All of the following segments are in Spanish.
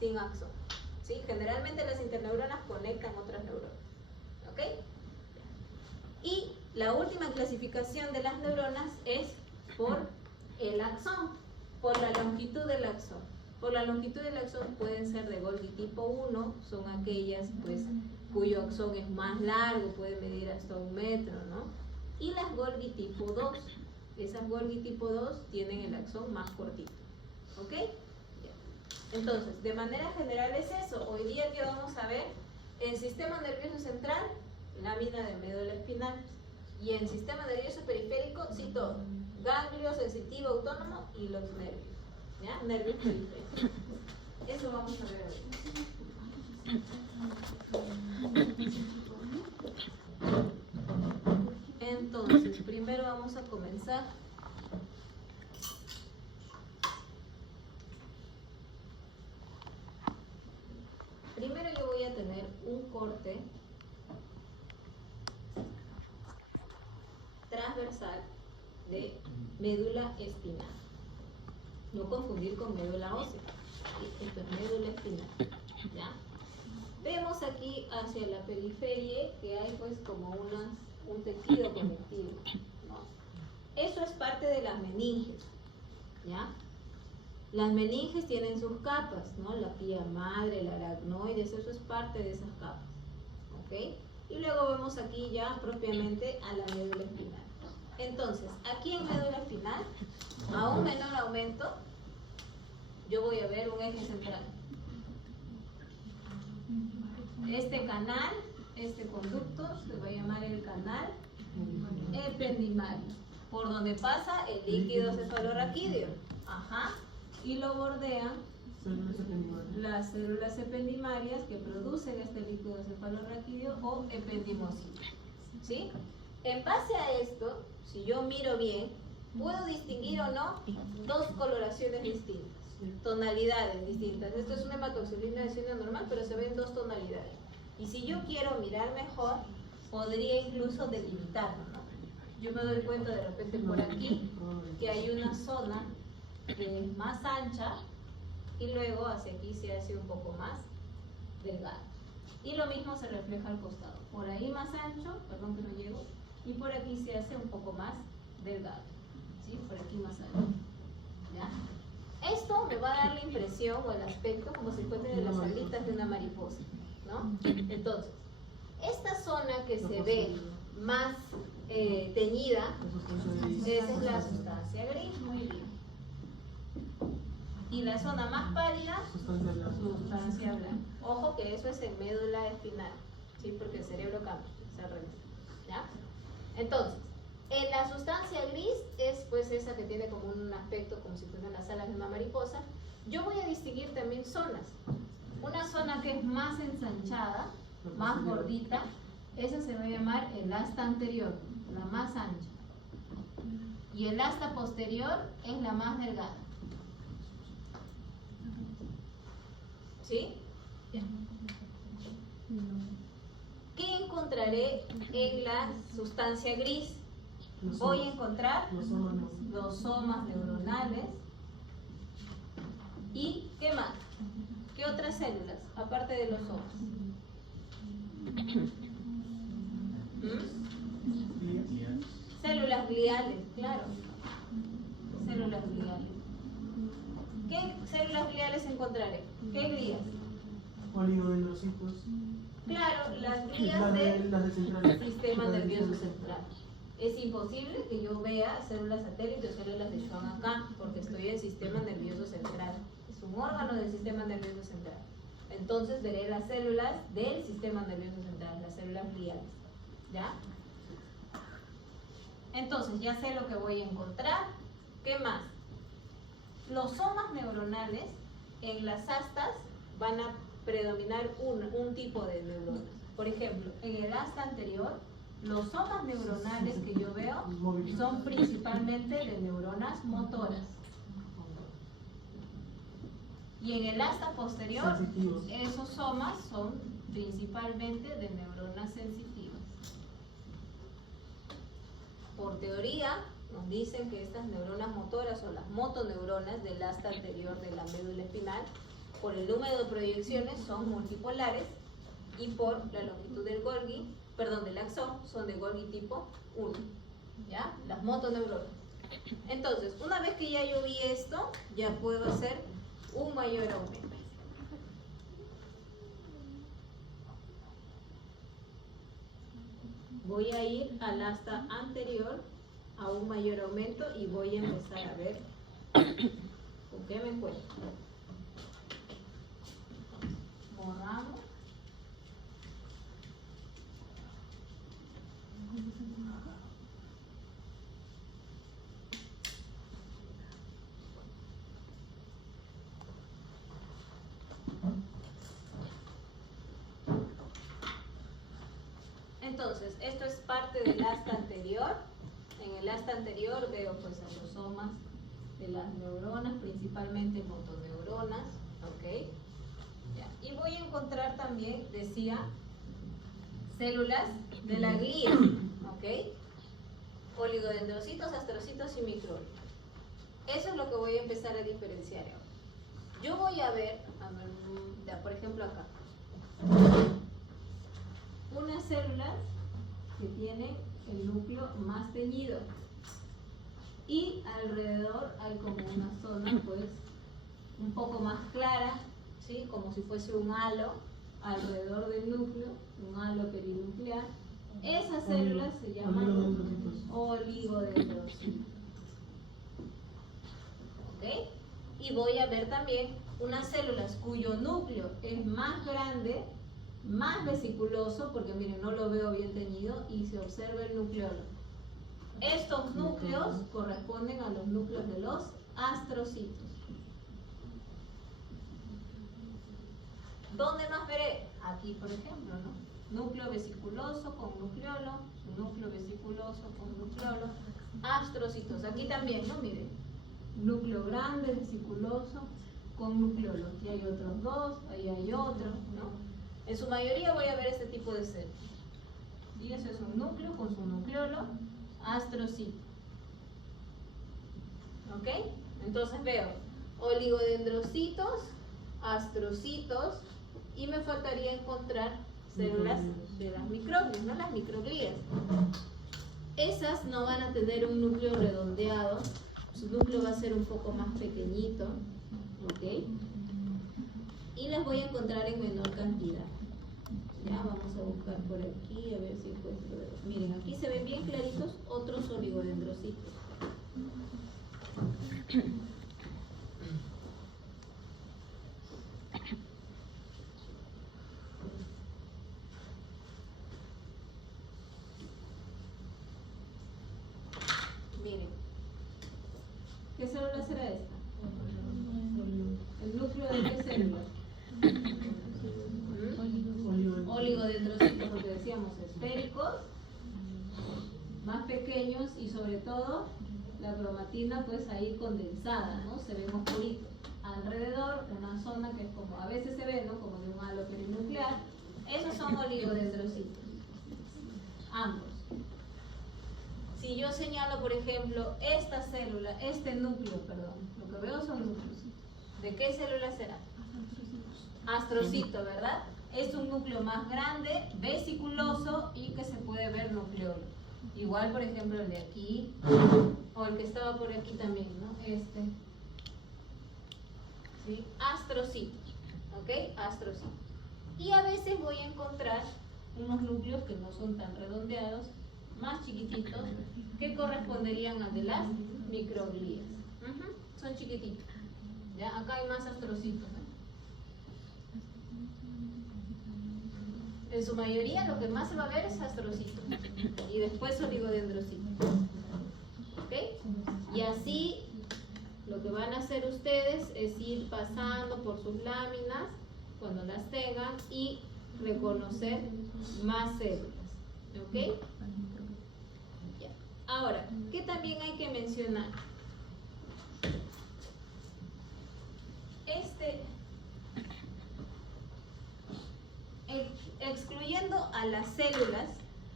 sin axón. ¿Sí? Generalmente las interneuronas conectan otras neuronas. ¿Ok? Y la última clasificación de las neuronas es por el axón, por la longitud del axón. Por la longitud del axón pueden ser de Golgi tipo 1, son aquellas pues cuyo axón es más largo, puede medir hasta 1 metro, ¿no? Y las Golgi tipo 2, esas Golgi tipo 2 tienen el axón más cortito. ¿Ok? Entonces, de manera general es eso. Hoy día, ¿qué vamos a ver? En sistema nervioso central, lámina de médula espinal. Y en sistema nervioso periférico, sí, todo. Ganglio, sensitivo, autónomo y los nervios. ¿Ya? Nervios periféricos. Eso vamos a ver hoy. Entonces, primero vamos a comenzar. Primero yo voy a tener un corte transversal de médula espinal. No confundir con médula ósea. Esto es médula espinal. ¿Ya? Vemos aquí hacia la periferia que hay pues como un tejido conectivo, ¿no? Eso es parte de las meninges. ¿Ya? Las meninges tienen sus capas, ¿no? La pía madre, el aracnoides, eso es parte de esas capas. ¿Ok? Y luego vemos aquí ya propiamente a la médula espinal. Entonces, aquí en médula espinal, a un menor aumento, yo voy a ver un eje central. Este canal, este conducto, se va a llamar el canal ependimario, por donde pasa el líquido cefalorraquídeo. Ajá. Y lo bordean las células ependimarias que producen este líquido cefalorraquídeo o ependimocito. ¿Sí? En base a esto, si yo miro bien, puedo distinguir o no dos coloraciones distintas, tonalidades distintas. Esto es una hematoxilina de signo normal, pero se ven dos tonalidades. Y si yo quiero mirar mejor, podría incluso delimitarlo, ¿no? Yo me doy cuenta de repente por aquí que hay una zona que es más ancha y luego hacia aquí se hace un poco más delgada. Y lo mismo se refleja al costado. Por ahí más ancho, perdón que no llego, y por aquí se hace un poco más delgado. ¿Sí? Por aquí más ancho. ¿Ya? Esto me va a dar la impresión o el aspecto como si fuesen las alitas de una mariposa, ¿no? Entonces, esta zona que se ve más teñida, esa es la sustancia gris, muy bien. Y la zona más pálida, sustancia blanca. Ojo que eso es en médula espinal, ¿sí? Porque el cerebro cambia, se revés. ¿Ya? Entonces, en la sustancia gris es pues esa que tiene como un aspecto como si fueran las alas de una mariposa. Yo voy a distinguir también zonas. Una zona que es más ensanchada, más gordita, esa se va a llamar el asta anterior, la más ancha. Y el asta posterior es la más delgada. ¿Sí? ¿Qué encontraré en la sustancia gris? Voy a encontrar los somas neuronales. ¿Y qué más? ¿Qué otras células, aparte de los somas? Células gliales, claro. Células gliales. ¿Qué células gliales encontraré? ¿Qué glías? Oligodendrocitos. Claro, las glías del sistema nervioso central. Es imposible que yo vea células satélites o células de Schwann acá, porque estoy en el sistema nervioso central. Es un órgano del sistema nervioso central. Entonces veré las células del sistema nervioso central, las células gliales. ¿Ya? Entonces ya sé lo que voy a encontrar. ¿Qué más? Los somas neuronales en las astas van a predominar un tipo de neuronas. Por ejemplo, en el asta anterior, los somas neuronales que yo veo son principalmente de neuronas motoras. Y en el asta posterior, esos somas son principalmente de neuronas sensitivas. Por teoría, nos dicen que estas neuronas motoras o las motoneuronas del asta anterior de la médula espinal por el número de proyecciones son multipolares y por la longitud del Golgi, perdón, del axón, son de Golgi tipo 1, ¿ya? Las motoneuronas. Entonces, una vez que ya yo vi esto, ya puedo hacer un mayor aumento. Voy a ir al asta anterior a un mayor aumento y voy a empezar a ver con qué me encuentro. Borramos. Entonces, esto es parte del asta anterior. En el asta anterior veo pues a los somas de las neuronas, principalmente motoneuronas, ¿ok? Ya. Y voy a encontrar también, decía, células de la glía, ¿ok? Oligodendrocitos, astrocitos y microglias. Eso es lo que voy a empezar a diferenciar ahora. Yo voy a ver, ya, por ejemplo acá, unas células que tienen el núcleo más teñido y alrededor hay como una zona pues un poco más clara, ¿sí? Como si fuese un halo alrededor del núcleo, un halo perinuclear. Esas células se llaman oligodendrocitos. ¿Ok? Y voy a ver también unas células cuyo núcleo es más grande, más vesiculoso, porque miren, no lo veo bien teñido, y se observa el nucleolo. Estos núcleos corresponden a los núcleos de los astrocitos. ¿Dónde más veré? Aquí, por ejemplo, ¿no? Núcleo vesiculoso con nucleolo, núcleo vesiculoso con nucleolo, astrocitos. Aquí también, ¿no? Miren, núcleo grande, vesiculoso con nucleolo. Aquí hay otros dos, ahí hay otro, ¿no? En su mayoría voy a ver este tipo de células. Y eso es un núcleo con su nucleolo, astrocito. ¿Ok? Entonces veo oligodendrocitos, astrocitos, y me faltaría encontrar células de las microglias, ¿no? Las microglías. Esas no van a tener un núcleo redondeado, su núcleo va a ser un poco más pequeñito, ¿ok? Y las voy a encontrar en menor cantidad. Ya, vamos a buscar por aquí, a ver si encuentro. Miren, aquí se ven bien claritos otros oligodendrocitos. Miren, ¿qué célula será esta? ¿El núcleo de qué célula? Oligodendrocitos, porque decíamos esféricos, más pequeños y sobre todo la cromatina pues ahí condensada, ¿no? Se ve oscurito. Alrededor una zona que es como, a veces se ve, ¿no? Como de un halo perinuclear. Esos son oligodendrocitos. Ambos. Si yo señalo, por ejemplo, esta célula, este núcleo, perdón, lo que veo son núcleos. ¿De qué célula será? Astrocito, ¿verdad? Es un núcleo más grande, vesiculoso y que se puede ver nucleolo. Igual, por ejemplo, el de aquí, o el que estaba por aquí también, ¿no? Este. ¿Sí? Astrocito, ¿ok? Astrocito. Y a veces voy a encontrar unos núcleos que no son tan redondeados, más chiquititos, que corresponderían al de las microglías. Son chiquititos. ¿Ya? Acá hay más astrocitos, ¿no? En su mayoría lo que más se va a ver es astrocitos y después oligodendrocitos. ¿Ok? Y así lo que van a hacer ustedes es ir pasando por sus láminas cuando las tengan y reconocer más células. ¿Ok? Ya. Ahora, ¿qué también hay que mencionar? Excluyendo a las células,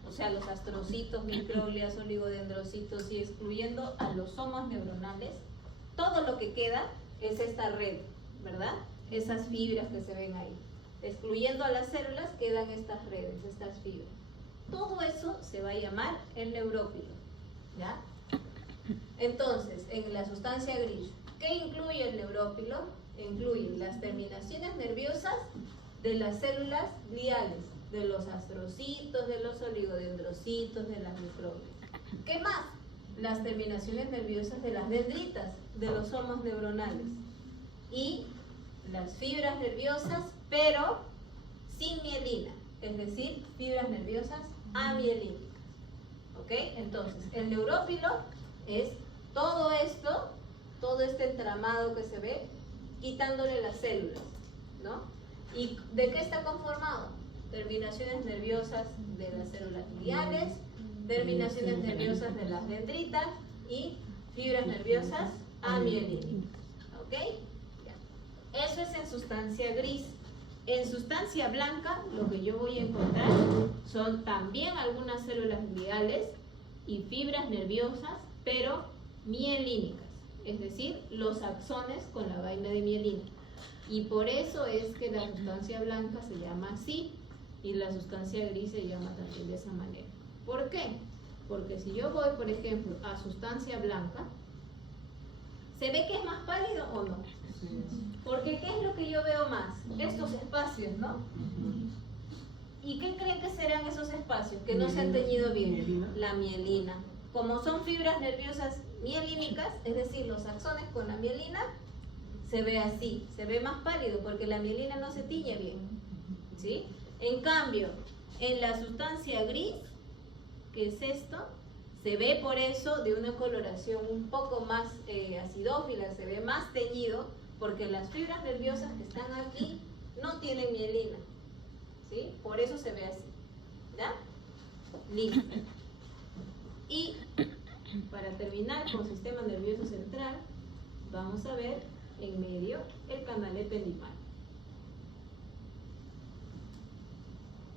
o sea, los astrocitos, microglias, oligodendrocitos, y excluyendo a los somas neuronales, todo lo que queda es esta red, ¿verdad? esas fibras que se ven ahí. Excluyendo a las células quedan estas redes, estas fibras. Todo eso se va a llamar el neurófilo, ¿ya? Entonces, en la sustancia gris, ¿qué incluye el neurófilo? Incluye las terminaciones nerviosas de las células gliales, de los astrocitos, de los oligodendrocitos, de las microglias. ¿Qué más? Las terminaciones nerviosas de las dendritas, de los homos neuronales. Y las fibras nerviosas, pero sin mielina, es decir, fibras nerviosas amielínicas. ¿Ok? Entonces, el neurófilo es todo esto, todo este entramado que se ve, quitándole las células, ¿no? ¿Y de qué está conformado? Terminaciones nerviosas de las células gliales, terminaciones nerviosas de las dendritas y fibras nerviosas amielínicas. ¿Ok? Ya. Eso es en sustancia gris. En sustancia blanca, lo que yo voy a encontrar son también algunas células gliales y fibras nerviosas, pero mielínicas, es decir, los axones con la vaina de mielina. Y por eso es que la sustancia blanca se llama así y la sustancia gris se llama también de esa manera. ¿Por qué? Porque si yo voy, por ejemplo, a sustancia blanca, ¿se ve que es más pálido o no? Porque ¿qué es lo que yo veo más? Estos espacios, ¿no? ¿Y qué creen que serán esos espacios que no se han teñido bien? La mielina. Como son fibras nerviosas mielínicas, es decir, los axones con la mielina, se ve así, se ve más pálido porque la mielina no se tiñe bien, ¿sí? En cambio, en la sustancia gris, que es esto, se ve por eso de una coloración un poco más acidófila, se ve más teñido porque las fibras nerviosas que están aquí no tienen mielina, ¿sí? Por eso se ve así, ¿ya? Listo. Y para terminar con sistema nervioso central, vamos a ver en medio el canal ependimario.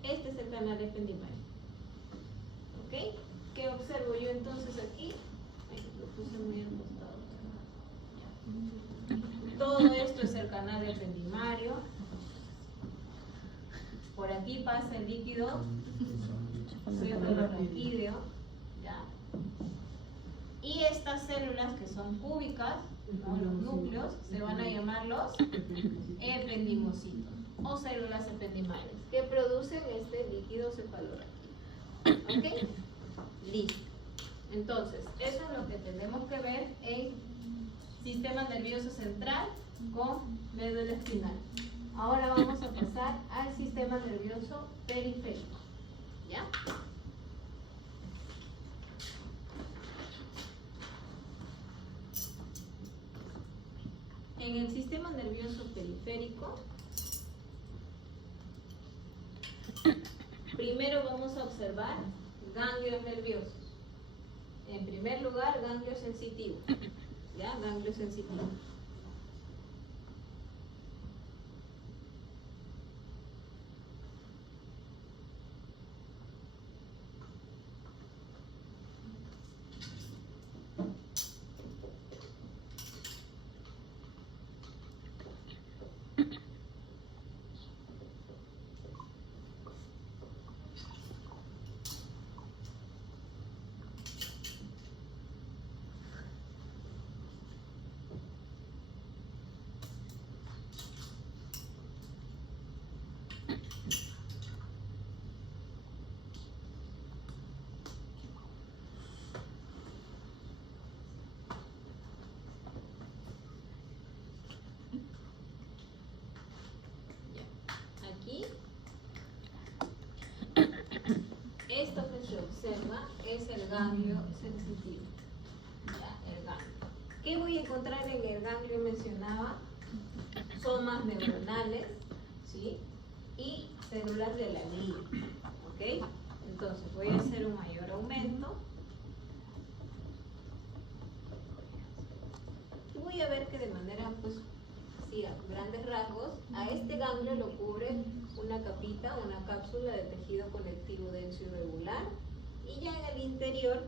Este es el canal ependimario. ¿Ok? ¿Qué observo yo entonces aquí? Ay, lo puse muy al costado. Todo esto es el canal ependimario. Por aquí pasa el líquido cefalorraquídeo, ¿ya? Y estas células que son cúbicas, ¿no? Los núcleos, se van a llamar los ependimocitos o células ependimales que producen este líquido cefalorraquídeo. ¿Ok? Listo. Entonces, eso es lo que tenemos que ver en sistema nervioso central con médula espinal. Ahora vamos a pasar al sistema nervioso periférico. ¿Ya? En el sistema nervioso periférico, primero vamos a observar ganglios nerviosos. En primer lugar, ganglio sensitivo. ¿Ya? Ganglio sensitivo. Aquí, esto que se observa es el ganglio sensitivo. ¿Ya? El ganglio. ¿Qué voy a encontrar en el ganglio mencionaba? Somas neuronales, ¿sí? Y células de la glía. ¿Ok? Entonces voy a hacer un mayor aumento. Y voy a ver que de manera, pues, así a grandes rasgos, a este ganglio lo cubre una capita, una cápsula de tejido conectivo denso irregular. Y ya en el interior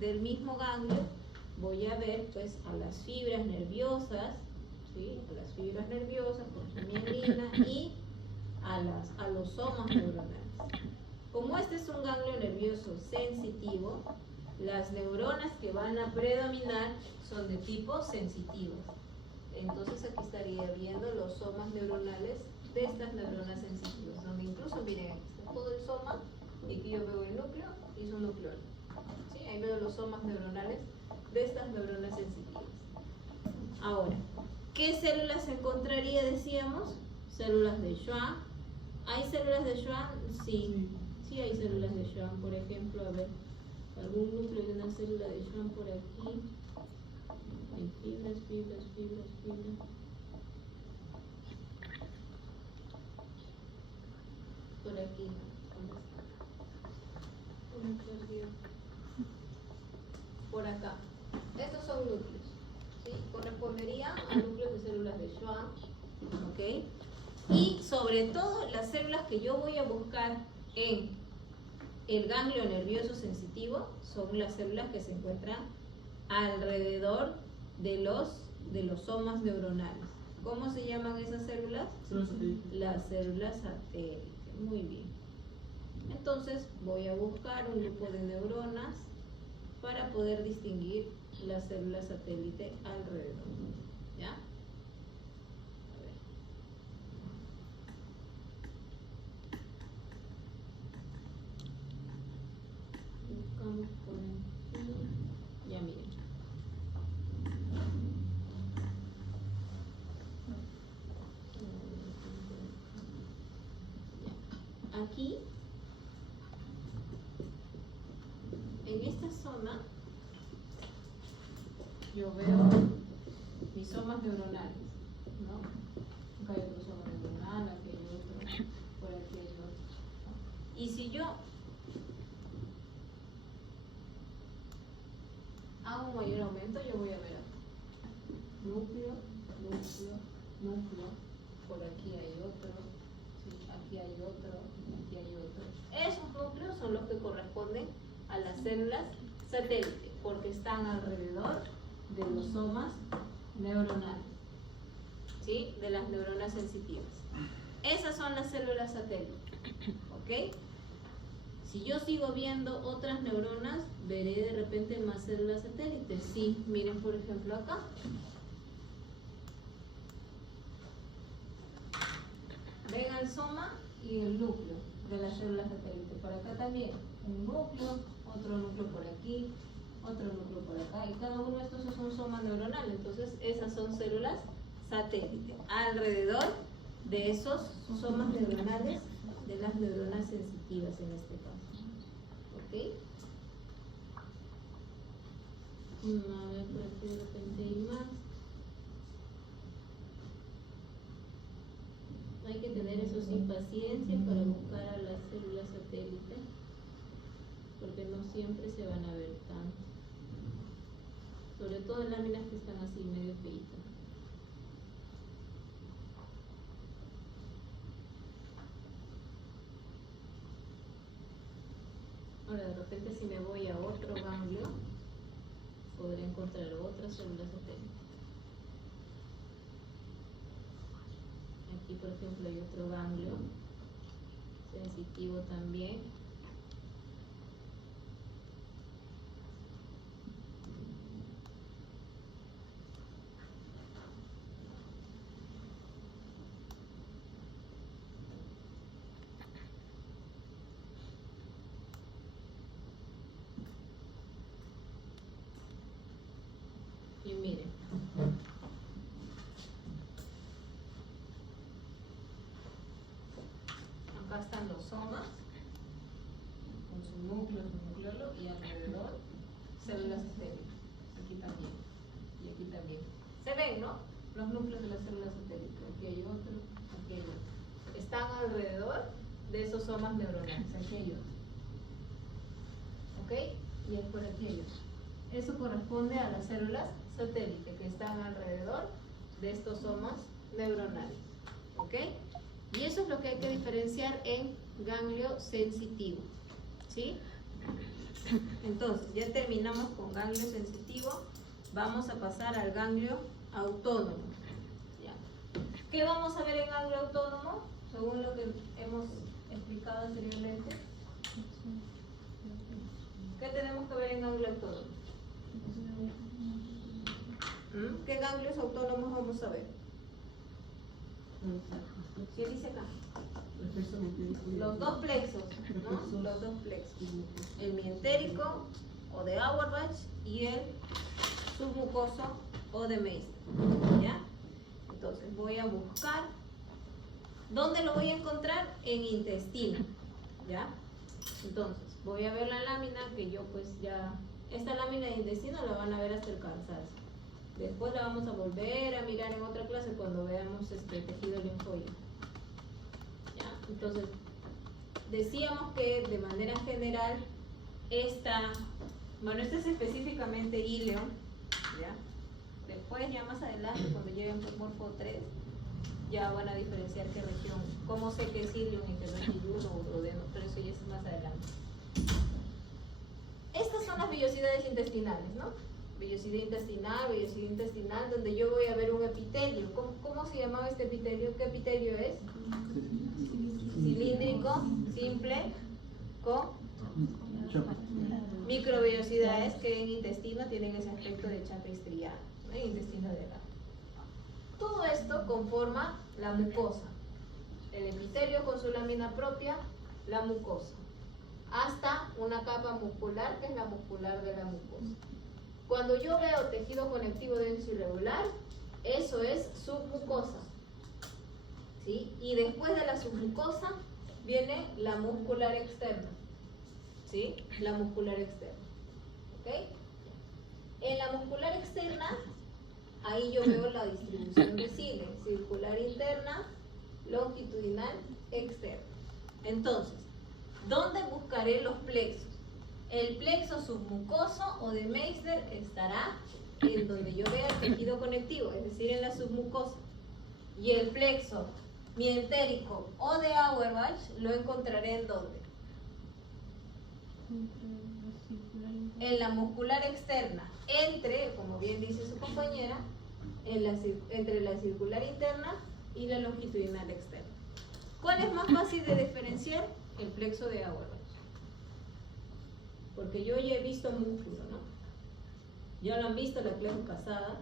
del mismo ganglio voy a ver, pues, a las fibras nerviosas, ¿sí? A las fibras nerviosas por su mielina y a los somas neuronales. Como este es un ganglio nervioso sensitivo, las neuronas que van a predominar son de tipo sensitivo. Entonces aquí estaría viendo los somas neuronales de estas neuronas sensitivas, donde incluso, miren, aquí está todo el soma y aquí yo veo el núcleo y su nucleolo. ¿Sí? Ahí veo los somas neuronales de estas neuronas sensitivas. Ahora, ¿qué células encontraría, decíamos? Células de Schwann. ¿Hay células de Schwann? Sí. Sí hay células de Schwann, por ejemplo, a ver, algún núcleo de una célula de Schwann por aquí. Hay fibras. Por aquí, ¿dónde está? Me perdió. Por acá. Estos son núcleos, ¿sí? Corresponderían a núcleos de células de Schwann, ¿ok? Y sobre todo las células que yo voy a buscar en el ganglio nervioso sensitivo son las células que se encuentran alrededor de los somas neuronales. ¿Cómo se llaman esas células? Las células satélites. Muy bien. Entonces voy a buscar un grupo de neuronas para poder distinguir las células satélite alrededor. ¿Ya? A ver. Buscamos por aquí. Ya miren. Aquí, en esta zona, yo veo mis somas neuronales, ¿no? Acá hay otro soma neuronal, aquí hay otro, por aquí hay otro. Y si yo hago un mayor aumento, yo voy a ver aquí. Núcleo. Por aquí hay otro, ¿sí? Aquí hay otro, aquí hay otro. Esos núcleos son los que corresponden a las células satélite, porque están alrededor de los somas neuronales, ¿sí? De las neuronas sensitivas. Esas son las células satélite, ¿ok? Si yo sigo viendo otras neuronas, veré de repente más células satélites. Sí, miren por ejemplo acá. Ven al soma y el núcleo de las células satélite. Por acá también, un núcleo, otro núcleo por aquí, otro núcleo por acá. Y cada uno de estos es un soma neuronal. Entonces, esas son células satélite. Alrededor de esos somas neuronales de las neuronas sensitivas en este caso. ¿Ok? A ver, por aquí de repente hay más. Hay que tener eso sí paciencia para buscar a las células satélite, porque no siempre se van a ver tanto, sobre todo en láminas que están así medio feitas. Ahora de repente si me voy a otro ganglio, podré encontrar otras células satélite. Aquí por ejemplo hay otro ganglio sensitivo también. Y miren, acá están los somas con su núcleo, su nucleolo y alrededor células satélites. Aquí también y aquí también. Se ven, ¿no? Los núcleos de las células satélites. Aquí hay otro, aquí hay otro. Están alrededor de esos somas neuronales. Aquí hay otro. ¿Ok? Y por aquí hay otro. Eso corresponde a las células satélite que están alrededor de estos somas neuronales. ¿Ok? Y eso es lo que hay que diferenciar en ganglio sensitivo. ¿Sí? Entonces, ya terminamos con ganglio sensitivo. Vamos a pasar al ganglio autónomo. ¿Qué vamos a ver en ángulo autónomo? Según lo que hemos explicado anteriormente. ¿Qué tenemos que ver en ángulo autónomo? ¿Qué ganglios autónomos vamos a ver? ¿Qué dice acá? Los dos plexos, ¿no? Los dos plexos. El mientérico o de Auerbach y el submucoso o de Meissner. ¿Ya? Entonces voy a buscar. ¿Dónde lo voy a encontrar? En intestino. ¿Ya? Entonces voy a ver la lámina que yo pues ya... Esta lámina de intestino la van a ver hasta el cansancio. Después la vamos a volver a mirar en otra clase cuando veamos tejido linfóide. ¿Ya? Entonces, decíamos que de manera general esta es específicamente íleon, ¿ya? Después ya más adelante cuando lleguen por morfo 3 ya van a diferenciar qué región, cómo sé que es íleon y que no es ileón o duodeno, pero eso ya es más adelante. Estas son las vellosidades intestinales, ¿no? Vellosidad intestinal, donde yo voy a ver un epitelio. ¿Cómo se llamaba este epitelio? ¿Qué epitelio es? Cilíndrico, simple, con microvellosidades que en intestino tienen ese aspecto de chapa estriada, ¿no? En intestino delgado. Todo esto conforma la mucosa. El epitelio con su lámina propia, la mucosa. Hasta una capa muscular que es la muscular de la mucosa. Cuando yo veo tejido conectivo denso irregular, eso es submucosa. ¿Sí? Y después de la submucosa viene la muscular externa. ¿Sí? La muscular externa. ¿Ok? En la muscular externa, ahí yo veo la distribución de cile, circular interna, longitudinal externa. Entonces, ¿dónde buscaré los plexos? El plexo submucoso o de Meissner estará en donde yo vea el tejido conectivo, es decir, en la submucosa. Y el plexo mientérico o de Auerbach lo encontraré en ¿dónde? En la muscular externa, entre, como bien dice su compañera, entre la circular interna y la longitudinal externa. ¿Cuál es más fácil de diferenciar? El plexo de Auerbach. Porque yo ya he visto músculo, ¿no? Ya lo han visto la clase pasada.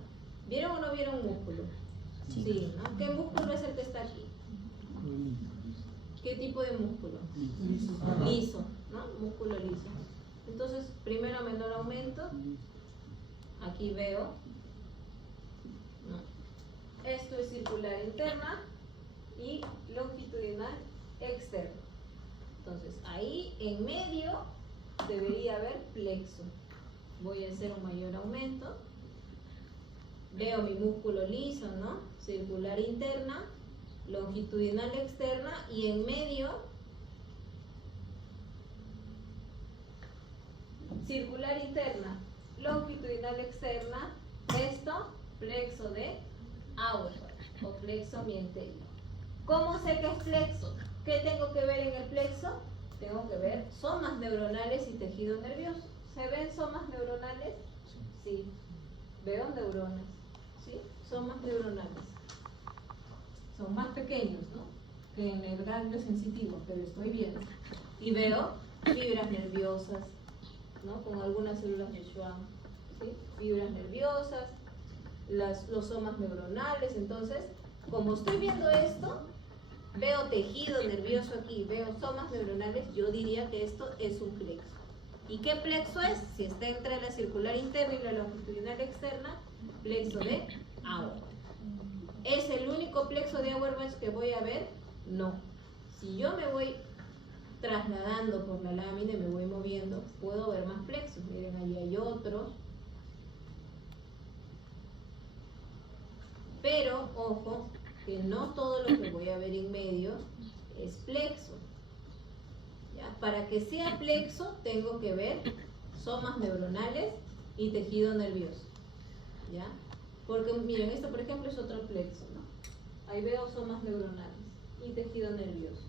¿Vieron o no vieron músculo? Sí, ¿no? ¿Qué músculo es el que está aquí? ¿Qué tipo de músculo? Liso, ¿no? Músculo liso. Entonces, primero a menor aumento. Aquí veo. ¿No? Esto es circular interna y longitudinal externa. Entonces, ahí en medio debería haber plexo. Voy a hacer un mayor aumento. Veo mi músculo liso, ¿no? Circular interna, longitudinal externa y en medio circular interna, longitudinal externa, esto plexo de Auerbach o plexo mientérico. ¿Cómo sé que es plexo? ¿Qué tengo que ver en el plexo? Tengo que ver somas neuronales y tejido nervioso. ¿Se ven somas neuronales? Sí. Veo neuronas. ¿Sí? Somas neuronales. Son más pequeños, ¿no? Que en el ganglio sensitivo, pero estoy viendo. Y veo fibras nerviosas, ¿no? Con algunas células de Schwann. ¿Sí? Fibras nerviosas, los somas neuronales. Entonces, como estoy viendo esto, veo tejido nervioso aquí, veo somas neuronales, yo diría que esto es un plexo. ¿Y qué plexo es? Si está entre la circular interna y la longitudinal externa, plexo de Auerbach. ¿Es el único plexo de Auerbach que voy a ver? No. Si yo me voy trasladando por la lámina y me voy moviendo, puedo ver más plexos. Miren, ahí hay otros. Pero, ojo, que no todo lo que voy a ver en medio es plexo. ¿Ya? Para que sea plexo, tengo que ver somas neuronales y tejido nervioso. ¿Ya? Porque, miren, esto por ejemplo es otro plexo, ¿no? Ahí veo somas neuronales y tejido nervioso.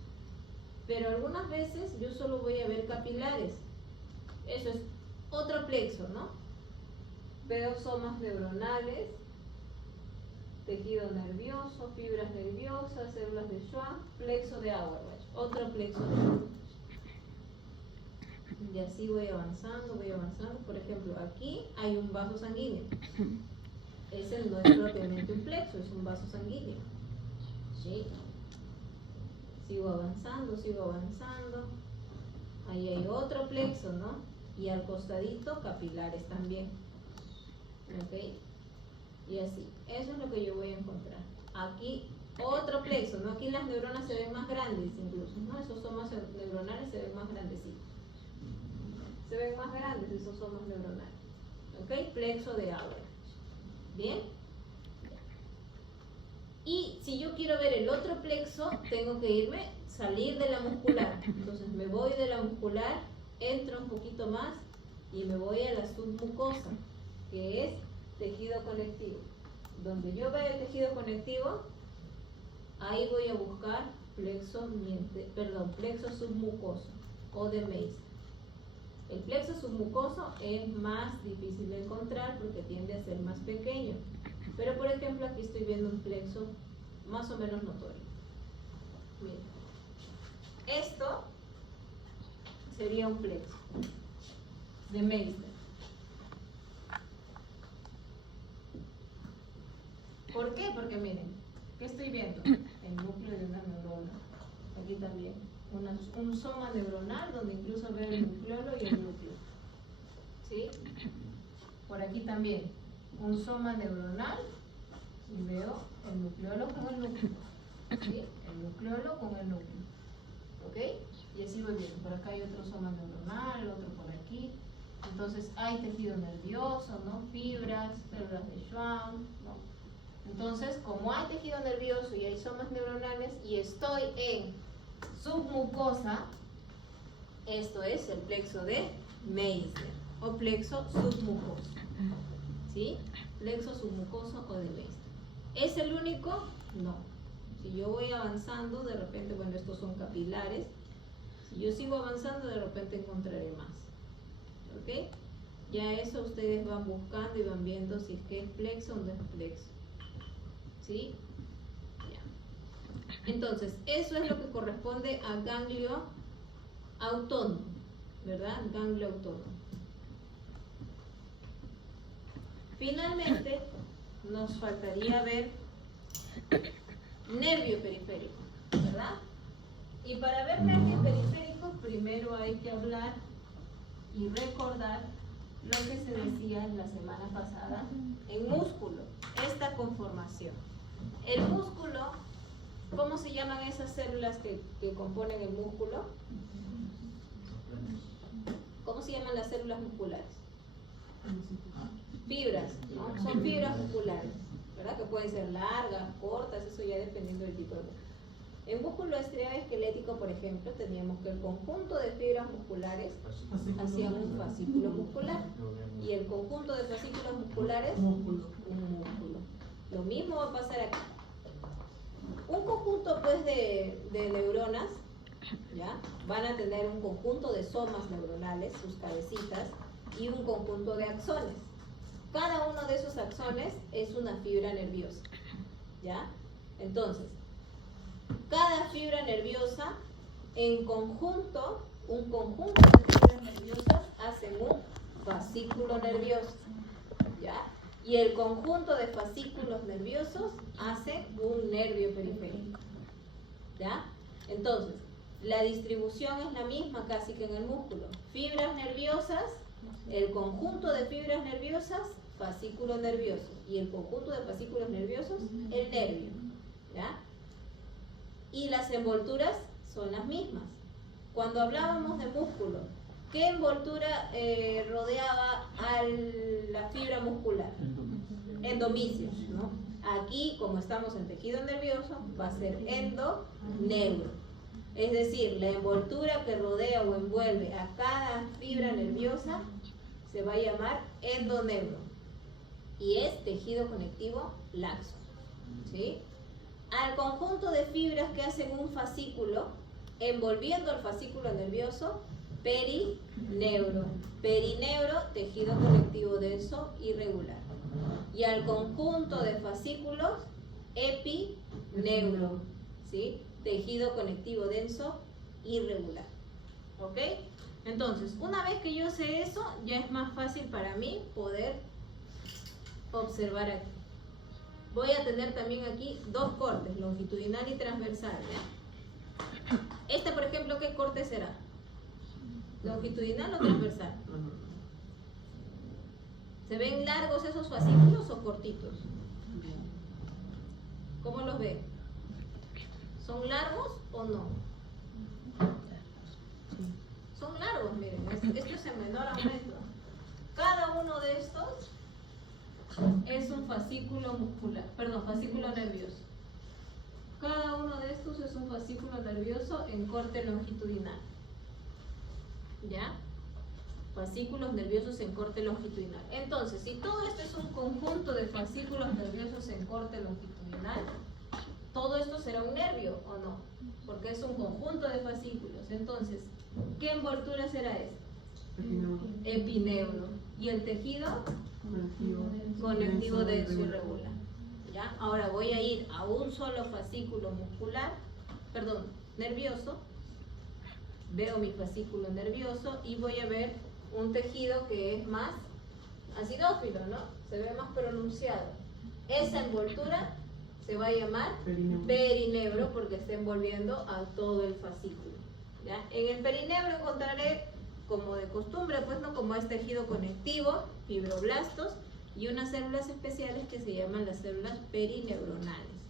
Pero algunas veces yo solo voy a ver capilares. Eso es otro plexo, ¿no? Veo somas neuronales, tejido nervioso, fibras nerviosas, células de Schwann, plexo de Auerbach, otro plexo de Auerbach. Y así voy avanzando, por ejemplo, aquí hay un vaso sanguíneo. Ese no es propiamente un plexo, es un vaso sanguíneo. ¿Sí? Sigo avanzando. Ahí hay otro plexo, ¿no? Y al costadito capilares también. ¿Ok? Y así. Eso es lo que yo voy a encontrar. Aquí otro plexo, ¿no? Aquí las neuronas se ven más grandes incluso, ¿no? Esos somos neuronales se ven más grandecitos. Se ven más grandes esos somos neuronales. ¿Ok? Plexo de Auerbach. ¿Bien? Y si yo quiero ver el otro plexo, tengo que salir de la muscular. Entonces me voy de la muscular, entro un poquito más y me voy a la submucosa, que es tejido conectivo. Donde yo veo el tejido conectivo, ahí voy a buscar plexo submucoso o de Meissner. El plexo submucoso es más difícil de encontrar porque tiende a ser más pequeño. Pero por ejemplo aquí estoy viendo un plexo más o menos notorio. Miren. Esto sería un plexo de Meissner. ¿Por qué? Porque miren, ¿qué estoy viendo? El núcleo de una neurona. Aquí también. Un soma neuronal donde incluso veo el nucleolo y el núcleo. ¿Sí? Por aquí también. Un soma neuronal y veo el nucleolo con el núcleo. ¿Sí? El nucleolo con el núcleo. ¿Ok? Y así voy viendo. Por acá hay otro soma neuronal, otro por aquí. Entonces hay tejido nervioso, ¿no? Fibras, células de Schwann, ¿no? Entonces, como hay tejido nervioso y hay somas neuronales y estoy en submucosa, esto es el plexo de Meissner o plexo submucoso. ¿Sí? Plexo submucoso o de Meissner. ¿Es el único? No. Si yo voy avanzando, de repente, bueno, estos son capilares. Si yo sigo avanzando, de repente encontraré más. ¿Ok? Ya eso ustedes van buscando y van viendo si es que es plexo o no es plexo. ¿Sí? Ya. Entonces, eso es lo que corresponde a ganglio autónomo, ¿verdad? Ganglio autónomo. Finalmente, nos faltaría ver nervio periférico, ¿verdad? Y para ver nervio periférico, primero hay que hablar y recordar lo que se decía la semana pasada en músculo, esta conformación. El músculo, ¿cómo se llaman esas células que componen el músculo? ¿Cómo se llaman las células musculares? Fibras, ¿no? Son fibras musculares, ¿verdad? Que pueden ser largas, cortas, eso ya dependiendo del tipo de músculo. En músculo estriado-esquelético, por ejemplo, teníamos que el conjunto de fibras musculares hacía un fascículo muscular y el conjunto de fascículos musculares un músculo. Lo mismo va a pasar aquí. Un conjunto pues de neuronas, ¿ya? Van a tener un conjunto de somas neuronales, sus cabecitas, y un conjunto de axones. Cada uno de esos axones es una fibra nerviosa, ¿ya? Entonces, cada fibra nerviosa en conjunto, un conjunto de fibras nerviosas hacen un fascículo nervioso, ¿ya? Y el conjunto de fascículos nerviosos hace un nervio periférico, ¿ya? Entonces, la distribución es la misma casi que en el músculo. Fibras nerviosas, el conjunto de fibras nerviosas, fascículo nervioso. Y el conjunto de fascículos nerviosos, el nervio, ¿ya? Y las envolturas son las mismas. Cuando hablábamos de músculo, ¿qué envoltura rodeaba a la fibra muscular? Endomicios, ¿no? Aquí, como estamos en tejido nervioso, va a ser endoneuro. Es decir, la envoltura que rodea o envuelve a cada fibra nerviosa se va a llamar endoneuro. Y es tejido conectivo laxo, ¿sí? Al conjunto de fibras que hacen un fascículo, envolviendo el fascículo nervioso, perineuro. Perineuro, tejido conectivo denso irregular. Y al conjunto de fascículos epineuro, ¿sí? Tejido conectivo denso irregular. ¿Ok? Entonces, una vez que yo sé eso, ya es más fácil para mí poder observar aquí. Voy a tener también aquí dos cortes, longitudinal y transversal, ¿ya? Este, por ejemplo, ¿qué corte será? ¿Longitudinal o transversal? ¿Se ven largos esos fascículos o cortitos? ¿Cómo los ven? ¿Son largos o no? Son largos, miren, esto es en menor aumento. Cada uno de estos es un fascículo muscular, perdón, fascículo nervioso. Cada uno de estos es un fascículo nervioso en corte longitudinal. ¿Ya? Fascículos nerviosos en corte longitudinal. Entonces, si todo esto es un conjunto de fascículos nerviosos en corte longitudinal, todo esto será un nervio, ¿o no? Porque es un conjunto de fascículos. Entonces, ¿qué envoltura será esta? Epineuro. ¿Y el tejido? Conectivo denso irregular. ¿Ya? Ahora voy a ir a un solo fascículo muscular, perdón, nervioso. Veo mi fascículo nervioso y voy a ver un tejido que es más acidófilo, ¿no? Se ve más pronunciado. Esa envoltura se va a llamar perineuro porque está envolviendo a todo el fascículo. ¿Ya? En el perineuro encontraré, como de costumbre, pues no, como es tejido conectivo, fibroblastos y unas células especiales que se llaman las células perineuronales.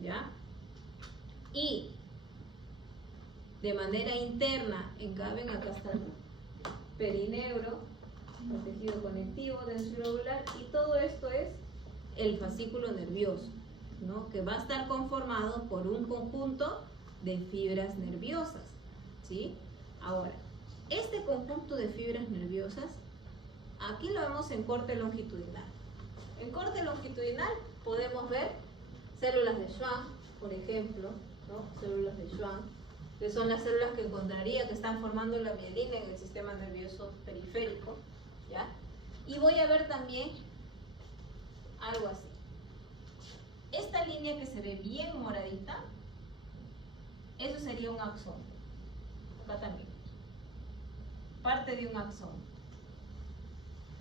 ¿Ya? Y de manera interna encaben, acá está el perineuro, el tejido conectivo, denso irregular, y todo esto es el fascículo nervioso, ¿no? Que va a estar conformado por un conjunto de fibras nerviosas, ¿sí? Ahora, este conjunto de fibras nerviosas, aquí lo vemos en corte longitudinal. En corte longitudinal podemos ver células de Schwann, por ejemplo, ¿no? Células de Schwann, que son las células que encontraría que están formando la mielina en el sistema nervioso periférico, ¿ya? Y voy a ver también algo así. Esta línea que se ve bien moradita, eso sería un axón. Acá también. Parte de un axón.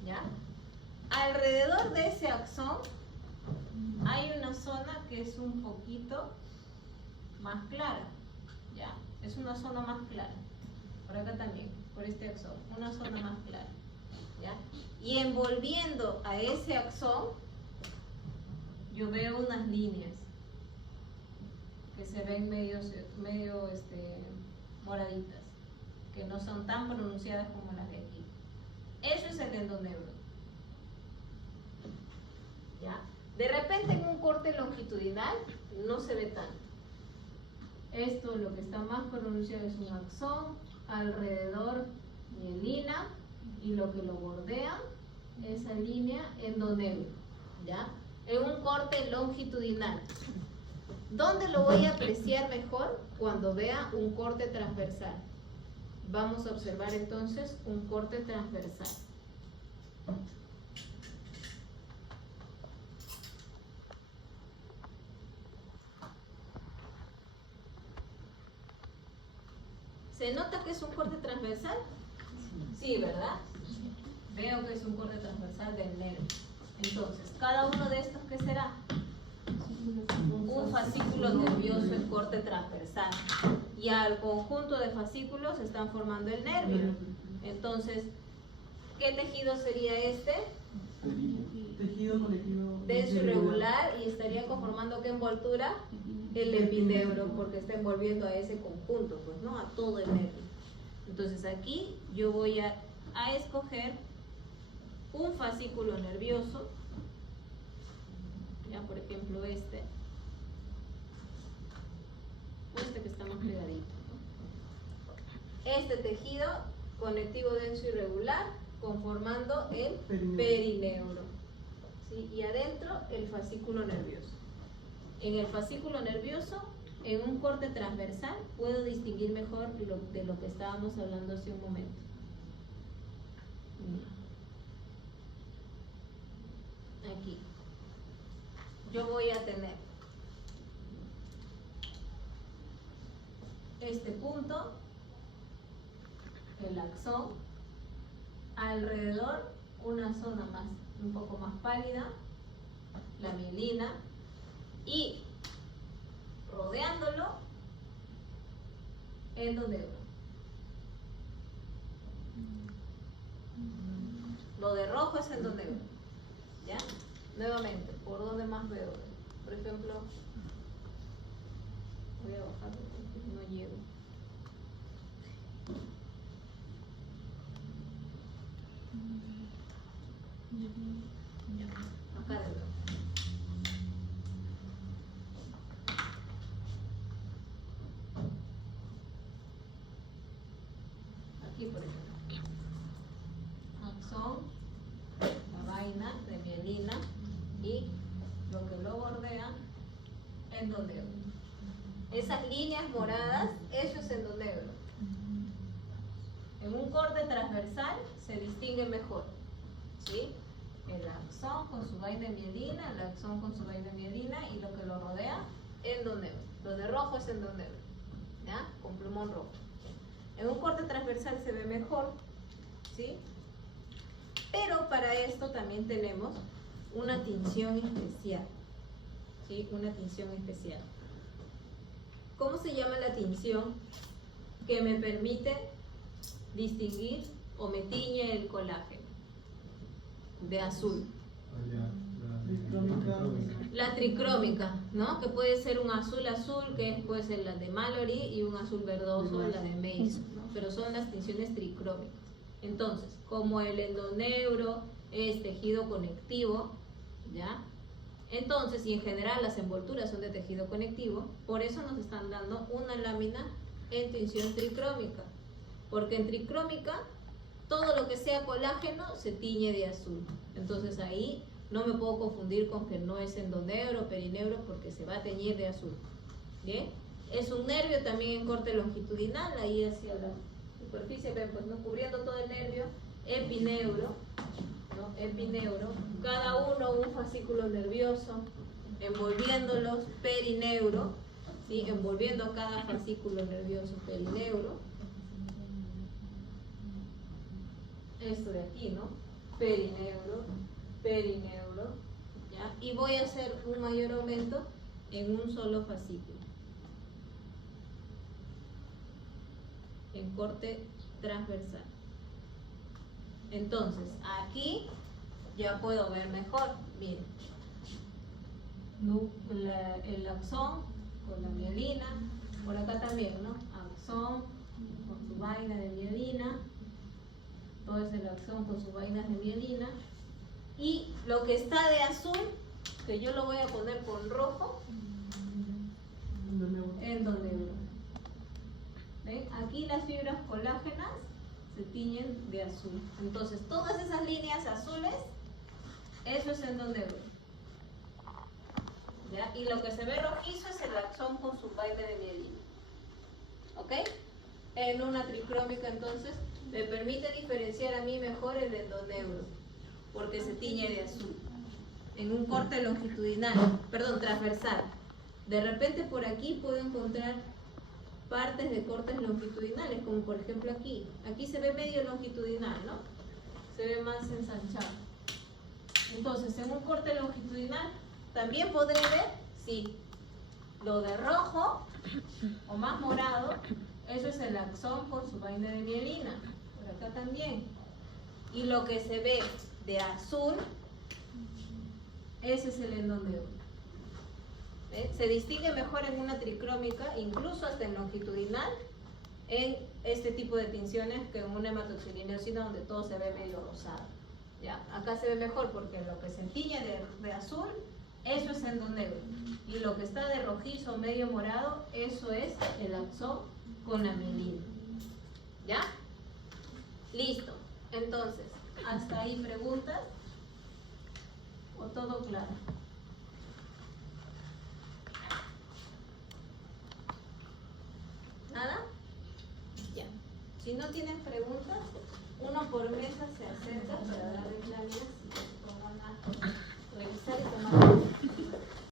¿Ya? Alrededor de ese axón hay una zona que es un poquito más clara. ¿Ya? Es una zona más clara. Por acá también, por este axón. Una zona más clara. ¿Ya? Y envolviendo a ese axón, yo veo unas líneas que se ven medio moraditas, que no son tan pronunciadas como las de aquí. Eso es el endoneuro. ¿Ya? De repente en un corte longitudinal no se ve tanto. Esto, lo que está más pronunciado es un axón, alrededor mielina, y lo que lo bordea, esa línea endoneuro. ¿Ya? En un corte longitudinal. ¿Dónde lo voy a apreciar mejor? Cuando vea un corte transversal. Vamos a observar entonces un corte transversal. ¿Se nota que es un corte transversal? Sí, ¿verdad? Veo que es un corte transversal del nervio. Entonces, cada uno de estos, ¿qué será? Un fascículo nervioso en corte transversal. Y al conjunto de fascículos están formando el nervio. Entonces, ¿qué tejido sería este? Tejido conectivo Denso irregular, y estaría conformando ¿qué envoltura? El epineuro, porque está envolviendo a ese conjunto, pues, ¿no? A todo el nervio. Entonces aquí yo voy a escoger un fascículo nervioso, ya por ejemplo este, o este que está más pegadito, ¿no? Este tejido conectivo denso irregular conformando el perineuro, ¿sí? Y adentro el fascículo nervioso. En el fascículo nervioso, en un corte transversal, puedo distinguir mejor de lo que estábamos hablando hace un momento. Aquí. Yo voy a tener este punto, el axón, alrededor una zona más, un poco más pálida, la mielina, y rodeándolo, endoneuro. Lo de rojo es endoneuro, ¿ya? Nuevamente, ¿por dónde más veo? Por ejemplo, voy a bajar porque no llego. Acá dentro. Aquí, por ejemplo. Axón, la vaina de mielina y lo que lo bordea, endoneuro. Esas líneas moradas, eso es endoneuro. En un corte transversal se distingue mejor, ¿sí? El axón con su vaina de mielina, el axón con su vaina de mielina y lo que lo rodea, endoneuro. Lo de rojo es endoneuro, ¿ya? Con plumón rojo. En un corte transversal se ve mejor, ¿sí? Pero para esto también tenemos una tinción especial, ¿sí? Una tinción especial. ¿Cómo se llama la tinción que me permite distinguir o me tiñe el colágeno? De azul. La tricrómica, ¿no? Que puede ser un azul azul, que puede ser la de Mallory, y un azul verdoso, la de Mason, ¿no? Pero son las tinciones tricrómicas. Entonces, como el endoneuro es tejido conectivo, ¿ya? Entonces, y en general las envolturas son de tejido conectivo, por eso nos están dando una lámina en tinción tricrómica. Porque en tricrómica, todo lo que sea colágeno se tiñe de azul. Entonces ahí no me puedo confundir con que no es endoneuro o perineuro, porque se va a teñir de azul. ¿Bien? Es un nervio también en corte longitudinal, ahí hacia la superficie, ven, pues no cubriendo todo el nervio, epineuro, ¿no? Epineuro, cada uno un fascículo nervioso, envolviéndolos, perineuro, ¿sí? Envolviendo a cada fascículo nervioso, perineuro. Esto de aquí, ¿no? Perineuro, perineuro, ¿ya? Y voy a hacer un mayor aumento en un solo fascículo, en corte transversal. Entonces, aquí ya puedo ver mejor. Miren, el axón con la mielina, por acá también, ¿no? Axón con su vaina de mielina, todo es el axón con sus vainas de mielina, y lo que está de azul, que yo lo voy a poner con rojo, endoneuro. ¿Ven? Aquí las fibras colágenas se tiñen de azul. Entonces, todas esas líneas azules, eso es endoneuro, ¿ya? Y lo que se ve rojizo es el axón con su vaina de mielina. ¿Ok? En una tricrómica, entonces, me permite diferenciar a mí mejor el endoneuro, porque se tiñe de azul. En un corte longitudinal, perdón, transversal. De repente por aquí puedo encontrar partes de cortes longitudinales, como por ejemplo aquí. Aquí se ve medio longitudinal, ¿no? Se ve más ensanchado. Entonces, en un corte longitudinal, también podré ver, sí, lo de rojo o más morado, eso es el axón con su vaina de mielina. Por acá también. Y lo que se ve de azul, ese es el endoneuro. Se distingue mejor en una tricrómica, incluso hasta en longitudinal, en este tipo de tinciones que en una hematoxilineosina donde todo se ve medio rosado. ¿Ya? Acá se ve mejor porque lo que se tiñe de azul, eso es endoneuro. Y lo que está de rojizo medio morado, eso es el axón con la mielina. ¿Ya? Listo. Entonces, ¿hasta ahí preguntas? ¿O todo claro? ¿Nada? Ya. Si no tienen preguntas, uno por mesa se acerca para darles láminas y van a revisar y tomar.